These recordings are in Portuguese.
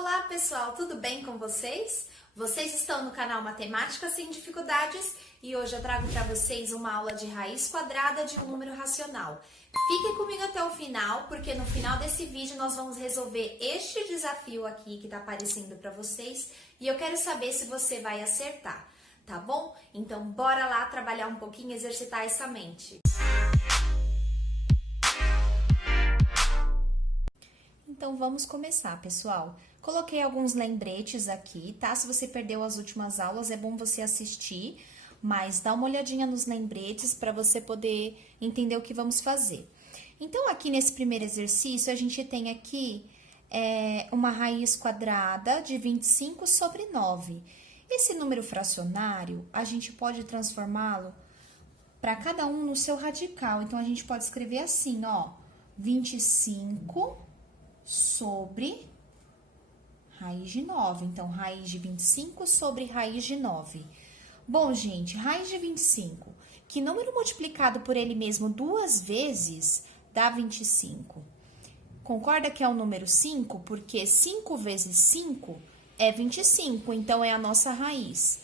Olá pessoal, tudo bem com vocês? Vocês estão no canal Matemática Sem Dificuldades e hoje eu trago para vocês uma aula de raiz quadrada de um número racional. Fiquem comigo até o final, porque no final desse vídeo nós vamos resolver este desafio aqui que está aparecendo para vocês e eu quero saber se você vai acertar, tá bom? Então bora lá trabalhar um pouquinho e exercitar essa mente. Então vamos começar, pessoal. Coloquei alguns lembretes aqui, tá? Se você perdeu as últimas aulas, é bom você assistir, mas dá uma olhadinha nos lembretes para você poder entender o que vamos fazer. Então, aqui nesse primeiro exercício, a gente tem aqui uma raiz quadrada de 25 sobre 9. Esse número fracionário, a gente pode transformá-lo para cada um no seu radical. Então, a gente pode escrever assim, ó, 25 sobre raiz de 9. Então, raiz de 25 sobre raiz de 9. Bom, gente, raiz de 25, que número multiplicado por ele mesmo duas vezes dá 25? Concorda que é o número 5? Porque 5 vezes 5 é 25, então é a nossa raiz.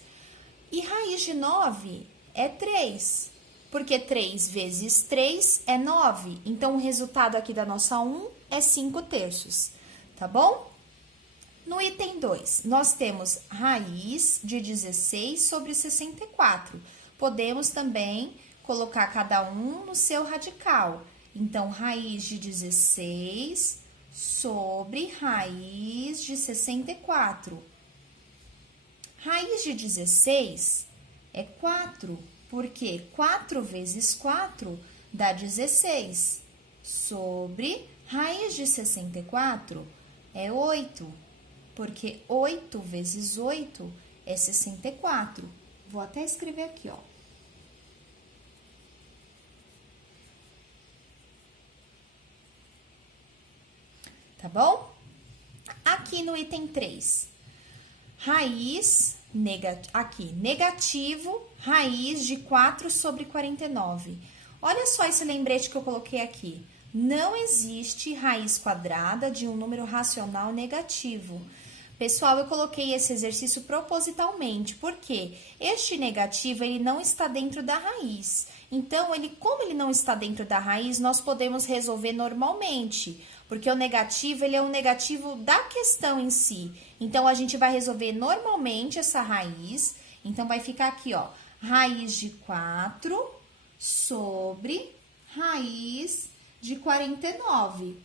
E raiz de 9 é 3, porque 3 vezes 3 é 9. Então, o resultado aqui da nossa 1 é 5 terços, tá bom? No item 2, nós temos raiz de 16 sobre 64. Podemos também colocar cada um no seu radical. Então, raiz de 16 sobre raiz de 64. Raiz de 16 é 4, porque 4 vezes 4 dá 16. Sobre raiz de 64 é 8. Porque 8 vezes 8 é 64. Vou até escrever aqui, ó. Tá bom? Aqui no item 3, raiz, negativo, raiz de 4 sobre 49. Olha só esse lembrete que eu coloquei aqui. Não existe raiz quadrada de um número racional negativo. Pessoal, eu coloquei esse exercício propositalmente, porque este negativo, ele não está dentro da raiz. Então, como ele não está dentro da raiz, nós podemos resolver normalmente, porque o negativo, ele é um negativo da questão em si. Então, a gente vai resolver normalmente essa raiz. Então, vai ficar aqui, ó, raiz de 4 sobre raiz de 49.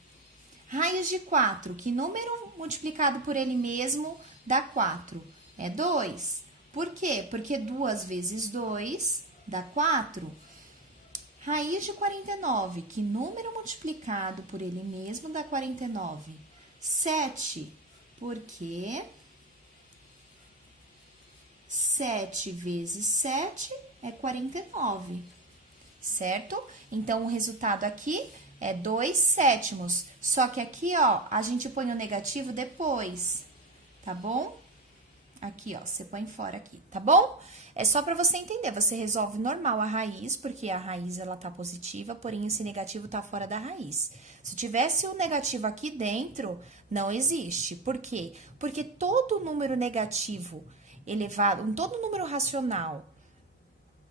Raiz de 4, que número multiplicado por ele mesmo dá 4? É 2. Por quê? Porque 2 vezes 2 dá 4. Raiz de 49, que número multiplicado por ele mesmo dá 49? 7. Por quê? 7 vezes 7 é 49. Certo? Então, o resultado aqui é 2 sétimos. Só que aqui, ó, a gente põe o negativo depois, tá bom? Aqui, ó, você põe fora aqui, tá bom? É só pra você entender, você resolve normal a raiz, porque a raiz, ela tá positiva, porém esse negativo tá fora da raiz. Se tivesse o negativo aqui dentro, não existe. Por quê? Porque todo número negativo elevado, todo número racional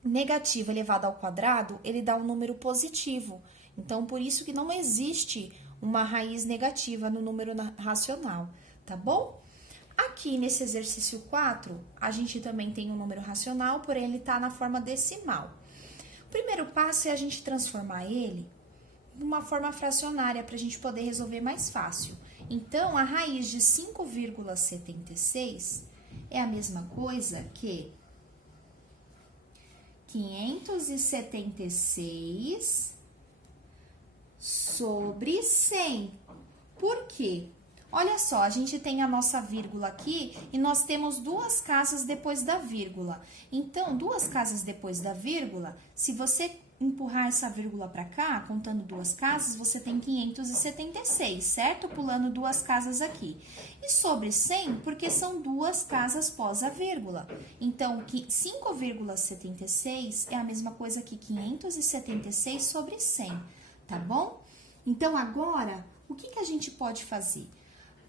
negativo elevado ao quadrado, ele dá um número positivo. Então, por isso que não existe uma raiz negativa no número racional, tá bom? Aqui nesse exercício 4, a gente também tem um número racional, porém ele tá na forma decimal. O primeiro passo é a gente transformar ele numa forma fracionária para a gente poder resolver mais fácil. Então, a raiz de 5,76 é a mesma coisa que 576 sobre 100. Por quê? Olha só, a gente tem a nossa vírgula aqui e nós temos duas casas depois da vírgula. Então, duas casas depois da vírgula, se você empurrar essa vírgula para cá, contando duas casas, você tem 576, certo? Pulando duas casas aqui. E sobre 100, porque são duas casas pós a vírgula. Então, 5,76 é a mesma coisa que 576 sobre 100. Tá bom? Então, agora, o que a gente pode fazer?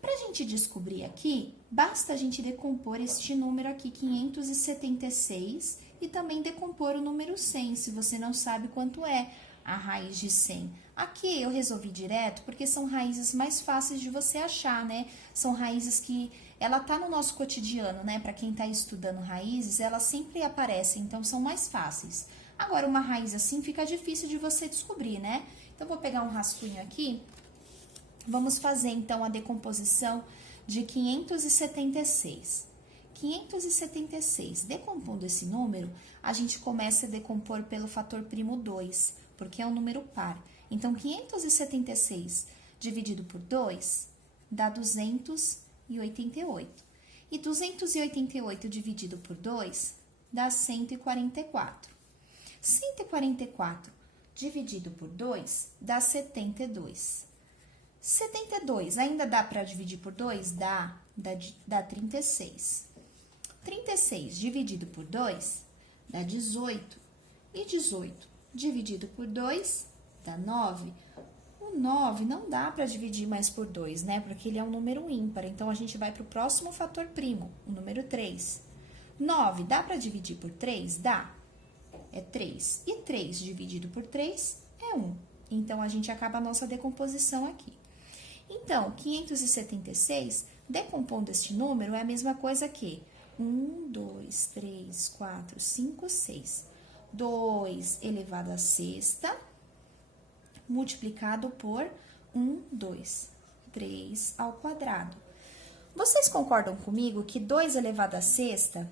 Para a gente descobrir aqui, basta a gente decompor este número aqui, 576, e também decompor o número 100, se você não sabe quanto é a raiz de 100. Aqui eu resolvi direto porque são raízes mais fáceis de você achar, né? São raízes que ela tá no nosso cotidiano, né? Para quem tá estudando raízes, elas sempre aparecem, então são mais fáceis. Agora, uma raiz assim fica difícil de você descobrir, né? Então, vou pegar um rascunho aqui. Vamos fazer, então, a decomposição de 576. 576. Decompondo esse número, a gente começa a decompor pelo fator primo 2, porque é um número par. Então, 576 dividido por 2 dá 288. E 288 dividido por 2 dá 144. 144 dividido por 2 dá 72. 72 ainda dá para dividir por 2? Dá 36. 36 dividido por 2 dá 18. E 18 dividido por 2 dá 9. O 9 não dá para dividir mais por 2, né? Porque ele é um número ímpar. Então, a gente vai para o próximo fator primo, o número 3. 9 dá para dividir por 3? Dá. É 3. E 3 dividido por 3 é 1. Então, a gente acaba a nossa decomposição aqui. Então, 576, decompondo este número, é a mesma coisa que 1, 2, 3, 4, 5, 6. 2 elevado à sexta, multiplicado por 1, 2, 3 ao quadrado. Vocês concordam comigo que 2 elevado à sexta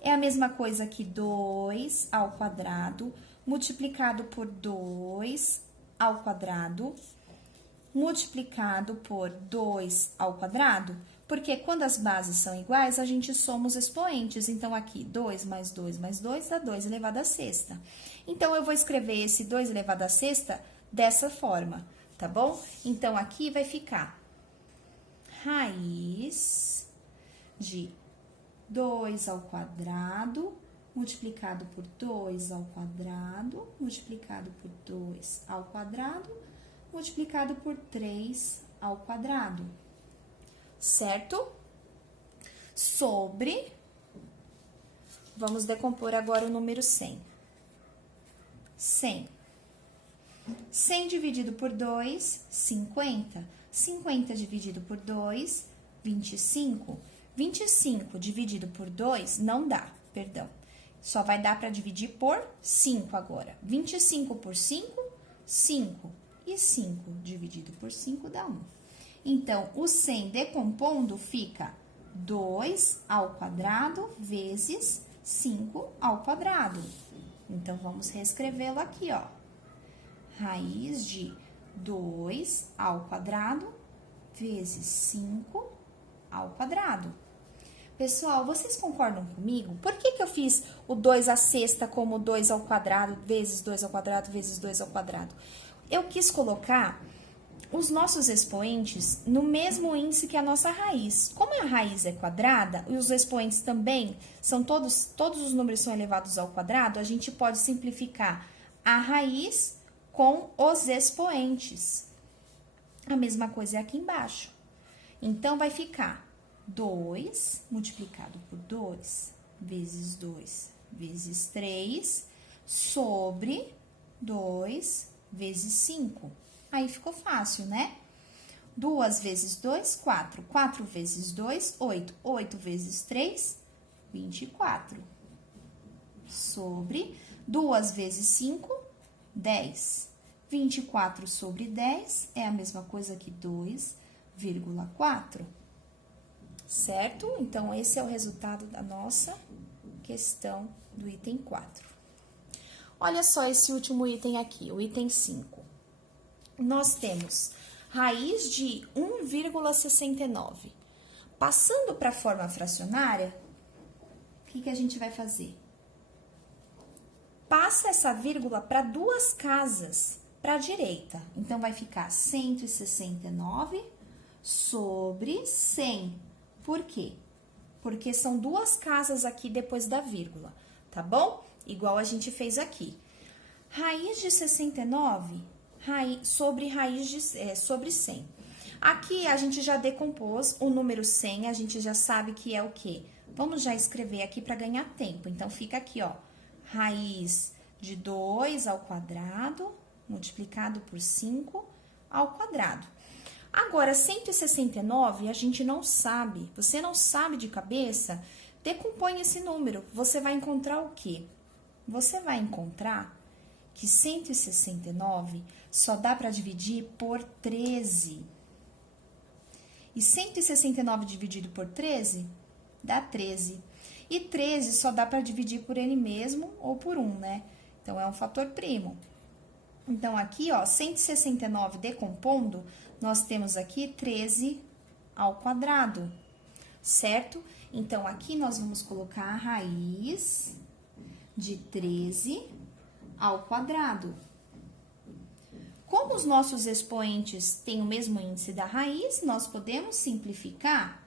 é a mesma coisa que 2 ao quadrado, multiplicado por 2 ao quadrado, multiplicado por 2 ao quadrado? Porque quando as bases são iguais, a gente soma os expoentes. Então, aqui, 2 mais 2 mais 2 dá 2 elevado à sexta. Então, eu vou escrever esse 2 elevado à sexta dessa forma, tá bom? Então, aqui vai ficar raiz de 2 ao quadrado, multiplicado por 2 ao quadrado, multiplicado por 2 ao quadrado, multiplicado por 3 ao quadrado. Certo? Sobre, vamos decompor agora o número 100. 100. 100 dividido por 2, 50. 50 dividido por 2, 25. 25 dividido por 2 não dá, perdão. Só vai dar para dividir por 5 agora. 25 por 5, 5. E 5 dividido por 5 dá 1. Então, o 100 decompondo fica 2 ao quadrado vezes 5 ao quadrado. Então, vamos reescrevê-lo aqui, ó. Raiz de 2 ao quadrado vezes 5 ao quadrado. Pessoal, vocês concordam comigo? Por que eu fiz o 2 à sexta como 2 ao quadrado vezes 2 ao quadrado vezes 2 ao quadrado? Eu quis colocar os nossos expoentes no mesmo índice que a nossa raiz. Como a raiz é quadrada e os expoentes também são todos os números são elevados ao quadrado, a gente pode simplificar a raiz com os expoentes. A mesma coisa é aqui embaixo. Então, vai ficar 2 multiplicado por 2 vezes 2 vezes 3 sobre 2 vezes 5. Aí ficou fácil, né? 2 vezes 2, 4. 4 vezes 2, 8. 8 vezes 3, 24. Sobre 2 vezes 5, 10. 24 sobre 10 é a mesma coisa que 2,4. Certo? Então, esse é o resultado da nossa questão do item 4. Olha só esse último item aqui, o item 5. Nós temos raiz de 1,69. Passando para a forma fracionária, o que a gente vai fazer? Passa essa vírgula para duas casas para a direita. Então, vai ficar 169 sobre 100. Por quê? Porque são duas casas aqui depois da vírgula, tá bom? Igual a gente fez aqui. Raiz de 69 sobre 100. Aqui a gente já decompôs o número 100, a gente já sabe que é o quê? Vamos já escrever aqui para ganhar tempo. Então, fica aqui, ó, raiz de 2 ao quadrado, multiplicado por 5 ao quadrado. Agora, 169, a gente não sabe, você não sabe de cabeça, decompõe esse número. Você vai encontrar o quê? Você vai encontrar que 169 só dá para dividir por 13. E 169 dividido por 13 dá 13. E 13 só dá para dividir por ele mesmo ou por 1, né? Então, é um fator primo. Então, aqui, ó, 169 decompondo, nós temos aqui 13 ao quadrado, certo? Então, aqui nós vamos colocar a raiz de 13 ao quadrado. Como os nossos expoentes têm o mesmo índice da raiz, nós podemos simplificar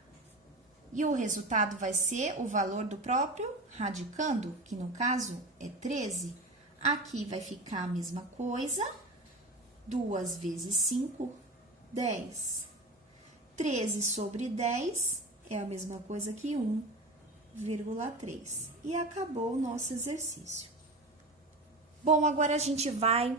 e o resultado vai ser o valor do próprio radicando, que no caso é 13. Aqui vai ficar a mesma coisa, 2 vezes 5, 10. 13 sobre 10 é a mesma coisa que 1,3. E acabou o nosso exercício. Bom, agora a gente vai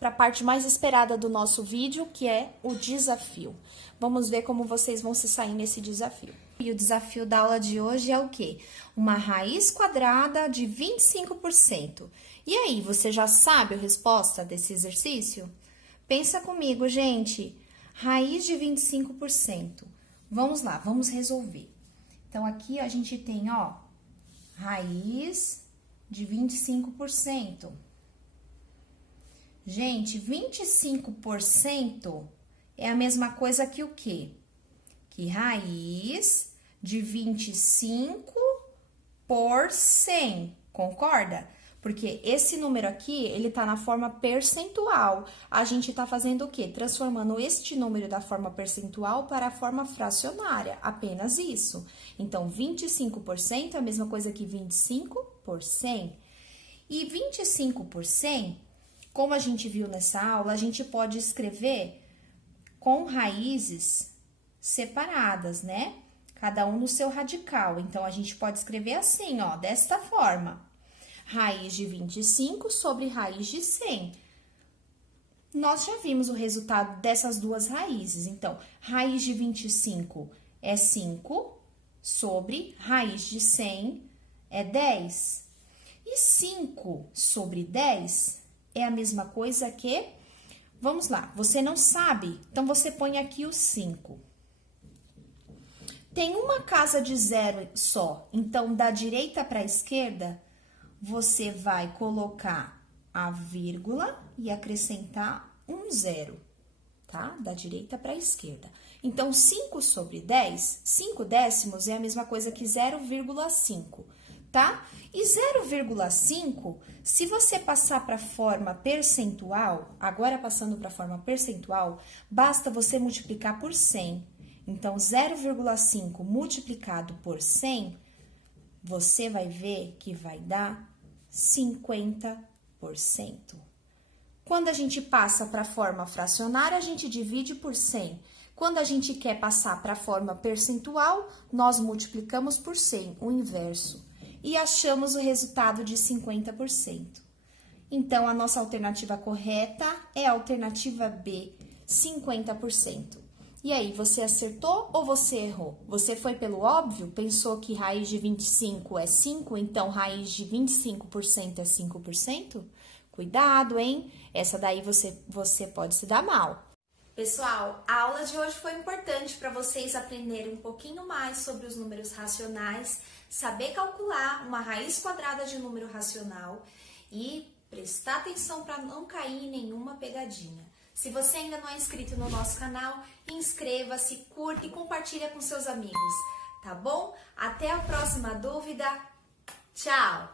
para a parte mais esperada do nosso vídeo, que é o desafio. Vamos ver como vocês vão se sair nesse desafio. E o desafio da aula de hoje é o quê? Uma raiz quadrada de 25%. E aí, você já sabe a resposta desse exercício? Pensa comigo, gente. Raiz de 25%. Vamos lá, vamos resolver. Então, aqui a gente tem, ó, raiz de 25%. Gente, 25% é a mesma coisa que o quê? Que raiz de 25 por 100, concorda? Porque esse número aqui, ele tá na forma percentual. A gente tá fazendo o quê? Transformando este número da forma percentual para a forma fracionária, apenas isso. Então, 25% é a mesma coisa que 25 por 100. E 25 por 100, como a gente viu nessa aula, a gente pode escrever com raízes separadas, né? Cada um no seu radical. Então, a gente pode escrever assim, ó, desta forma. Raiz de 25 sobre raiz de 100. Nós já vimos o resultado dessas duas raízes. Então, raiz de 25 é 5 sobre raiz de 100 é 10. E 5 sobre 10 é a mesma coisa que... Vamos lá, você não sabe? Então, você põe aqui o 5. Tem uma casa de zero só, então, da direita para a esquerda, você vai colocar a vírgula e acrescentar um zero, tá? Da direita para a esquerda. Então, 5 sobre 10, 5 décimos é a mesma coisa que 0,5, tá? E 0,5, se você passar para a forma percentual, agora passando para a forma percentual, basta você multiplicar por 100. Então, 0,5 multiplicado por 100, você vai ver que vai dar 50%. Quando a gente passa para a forma fracionária, a gente divide por 100. Quando a gente quer passar para a forma percentual, nós multiplicamos por 100, o inverso. E achamos o resultado de 50%. Então, a nossa alternativa correta é a alternativa B, 50%. E aí, você acertou ou você errou? Você foi pelo óbvio? Pensou que raiz de 25 é 5, então raiz de 25% é 5%? Cuidado, hein? Essa daí você pode se dar mal. Pessoal, a aula de hoje foi importante para vocês aprenderem um pouquinho mais sobre os números racionais, saber calcular uma raiz quadrada de número racional e prestar atenção para não cair em nenhuma pegadinha. Se você ainda não é inscrito no nosso canal, inscreva-se, curta e compartilha com seus amigos, tá bom? Até a próxima dúvida. Tchau!